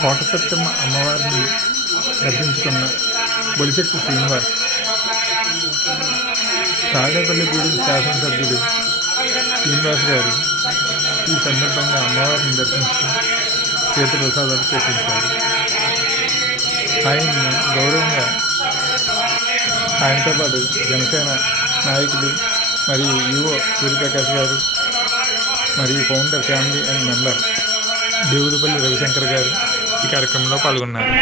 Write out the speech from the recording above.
కోట సత్యమ్మ అమ్మవారిని దర్శించుకున్న బొలిశెట్టి శ్రీనివాస్, తాడేపల్లిగూడెం శాసనసభ్యుడు శ్రీనివాస్ గారు ఈ సందర్భంగా అమ్మవారిని దర్శించుకుని తీర్థప్రసాదాలు స్వీకరించారు. ఆయన్ని గౌరవంగా ఆయనతో పాటు జనసేన నాయకులు మరియు యువ సూర్యప్రకాష్ గారు మరియు founder family and member Devulapalli Ravishankar గారు ఈ కార్యక్రమంలో పాల్గొన్నారు.